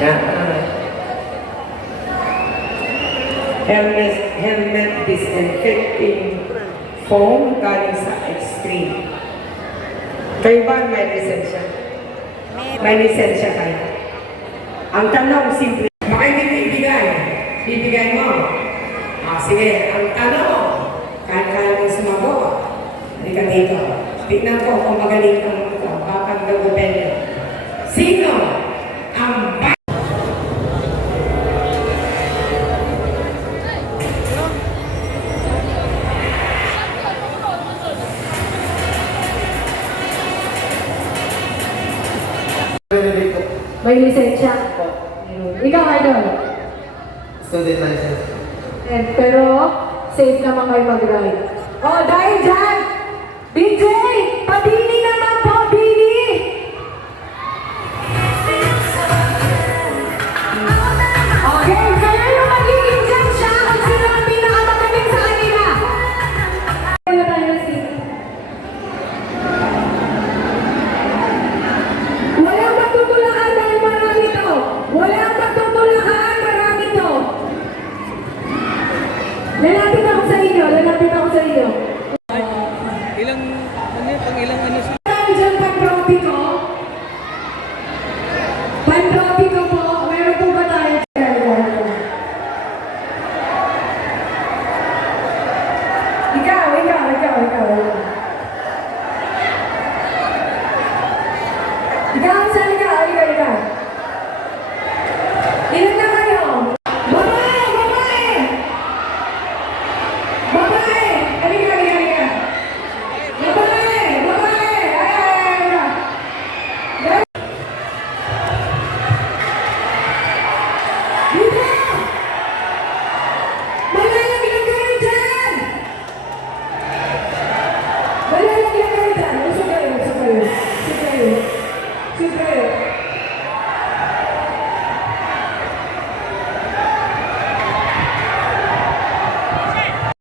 Yan. Helmet disinfecting foam galing sa Extreme. Kayo ba may lisensya? May lisensya kayo. Ang tanong, simple. Baka hindi bibigay. Bibigay mo. Sige, ang tanong, kaya mo sumagot. Halika dito. Tignan ko kung magaling kang bakang gagawin. Sino ang may lisensya po. Ikaw, Idol? Student license. Pero, safe naman kayo mag-ride. Oh, dahil dyan! BJ! Pabili naman po, Bini! Okay, kayo yung magiging dyan siya kung sino ang pinakamagaling sa kanila. Wala tayo si... Walang magtutulakan dahil marami to. Walang magtutulakan, marami to. Lalapit ako sa inyo, lalapit ako sa inyo. Ilang siya? Marami dyan pan-trophy ko. Pan-trophy ko po. Meron po ba tayo dyan? Ikaw. Ikaw, saan ikaw? Ilan na kayo? Babae! Halika. Babae! Dito! Malalagyan kayo dyan! Usap kayo.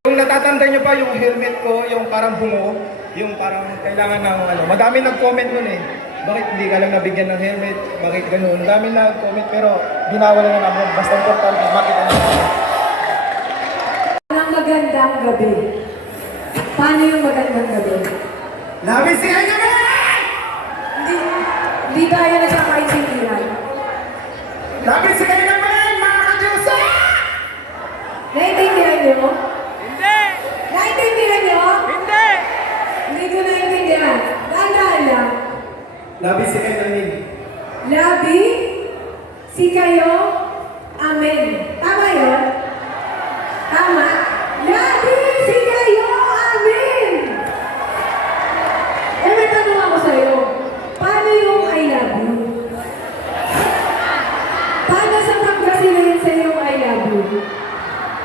Kung natatanda nyo pa yung helmet ko, yung parang bungo, yung parang kailangan ng madami nag-comment nun eh. Bakit hindi ka lang nabigyan ng helmet? Bakit ganun? Dami nag-comment pero binawal na naman. Basta importante, makita nyo. Ang magandang gabi. Paano yung magandang gabi? Labi si Ayo na! Hindi tayo nagkakaintindihan. Labi si Ayo na mga kadyusa! Naintindihan niyo? Hindi! Naintindihan niyo? Hindi! Hindi ko naintindihan. Dahan-dahan lang. Labi si Ayo na Labi, si kayo, amen. Tama yun? Tama? Labi, si kayo, amen. Eh, may tanong ako sa'yo. Paano yung I love you? Paano sa Pangasinan sa'yo yung I love you?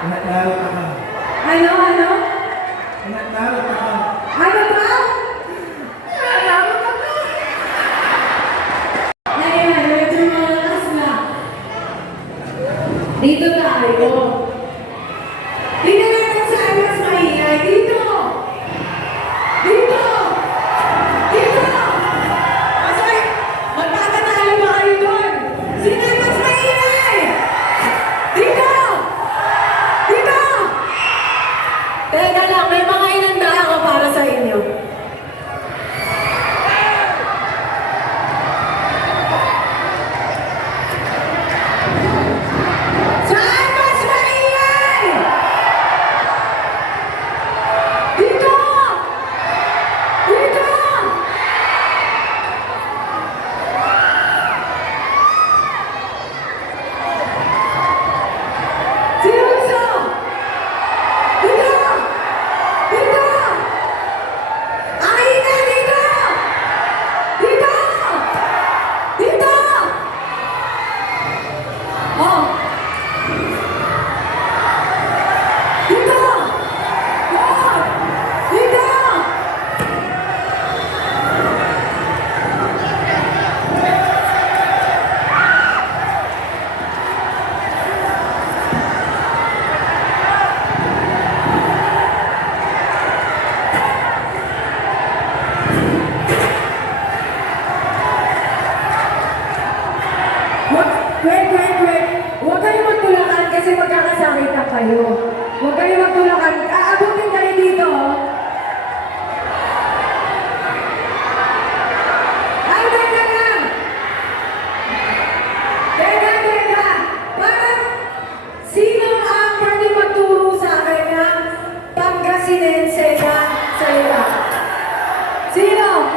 Narot ako. Ano? Narot ako. Ano ba? Narot ako. Ayan, medyo malakas na. Dito tayo. kasi magkakasakitan kayo. Huwag kayo magtulakan. Aabutin kayo dito. Ay, teka lang! Teka! Parang, sino ang pwede magturo sa akin ng Pangasinense na salita? Sino?